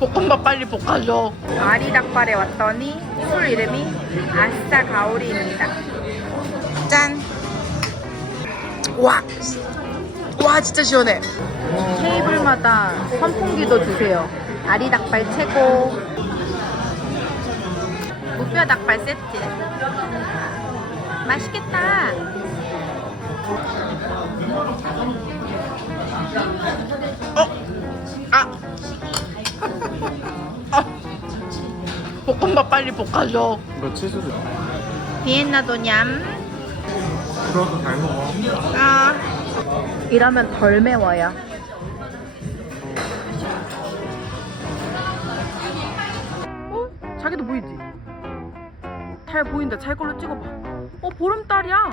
볶음밥 빨리 볶아줘. 아리닭발에 왔더니 술 이름이 아싸 가오리입니다. 짠. 와. 와 진짜 시원해. 테이블마다 선풍기도 주세요. 아리닭발 최고. 무뼈 닭발 세트. 맛있겠다. 볶음밥 빨리 볶아줘. 이거 치즈 좀. 비엔나 도냠. 그래도 잘 먹어. 이러면 덜 매워요. 자기도 보이지? 잘 보인다. 잘 걸로 찍어봐. 보름달이야.